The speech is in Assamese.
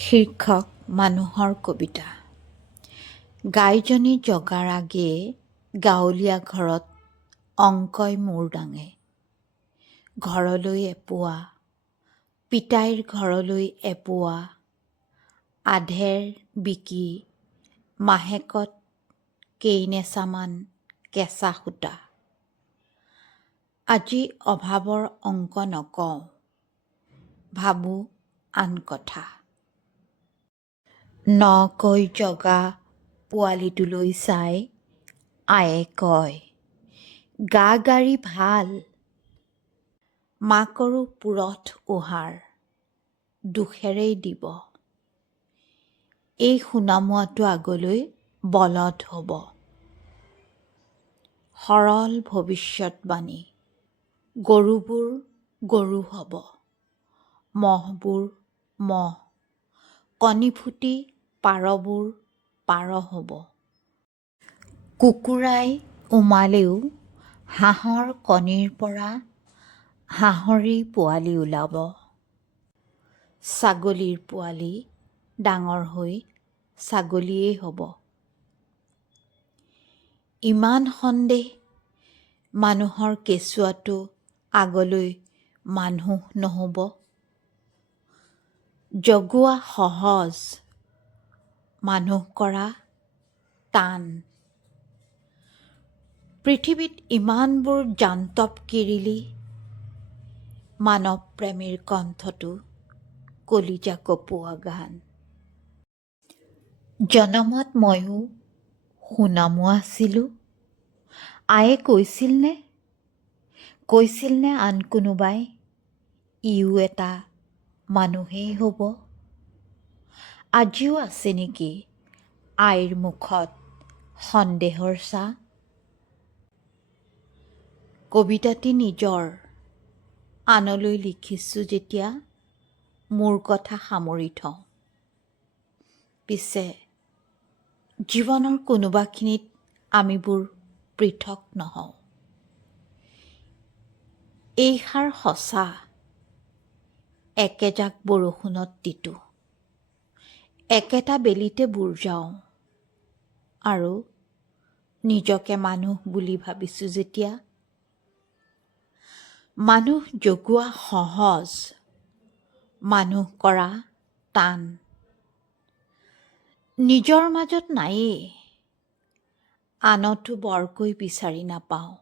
শীৰ্ষক মানুহৰ কবিতা। গাইজনী জগাৰ আগেয়ে গাঁৱলীয়া ঘৰত অংকই মূৰ দাঙে। ঘৰলৈ এপোৱা, পিতাইৰ ঘৰলৈ এপোৱা, আধেৰ বিকি মাহেকত কেইনেচামান কেঁচা সূতা। আজি অভাৱৰ অংক নকওঁ, ভাবোঁ আন কথা। নকৈ জগা পোৱালিটোলৈ চাই আয়ে কয়, গা-গাড়ী ভাল। মাকৰো পুৰঠ ওহাৰ, দুখেৰেই দিব। এই সোণামুৱাটো আগলৈ বলদ হ'ব। সৰল ভৱিষ্যৎবাণী, গৰুবোৰ গৰু হ'ব, মহবোৰ মহ, কণী ফুটি পাৰবোৰ পাৰ হ'ব। কুকুৰাই উমালেও হাঁহৰ কণীৰ পৰা হাঁহৰেই পোৱালি ওলাব। ছাগলীৰ পোৱালি ডাঙৰ হৈ ছাগলীয়েই হ'ব। ইমান সন্দেহ মানুহৰ কেঁচুৱাটো আগলৈ মানুহ নহ'ব। জগোৱা সহজ, মানুহ কৰা টান। পৃথিৱীত ইমানবোৰ জান্তৱ কিৰিলি, মানৱ প্ৰেমীৰ কণ্ঠটো কলিজা কঁপোৱা গান। জনমত ময়ো সোণামুৱা আছিলোঁ, আয়ে কৈছিলনে আন কোনোবাই, ইও এটা মানুহেই হ'ব। আজিও আছে নেকি আইৰ মুখত সন্দেহৰ ছাঁ? কবিতাটি নিজৰ, আনলৈ লিখিছোঁ যেতিয়া মোৰ কথা সামৰি থওঁ। পিছে জীৱনৰ কোনোবাখিনিত আমিবোৰ পৃথক নহওঁ। এইষাৰ সঁচা, একেজাক বৰষুণত তিতো, একেটা বেলিতে বুৰ যাওঁ, আৰু নিজকে মানুহ বুলি ভাবিছোঁ যেতিয়া। মানুহ জগোৱা সহজ, মানুহ কৰা টান। নিজৰ মাজত নায়েই, আনতো বৰকৈ বিচাৰি নাপাওঁ।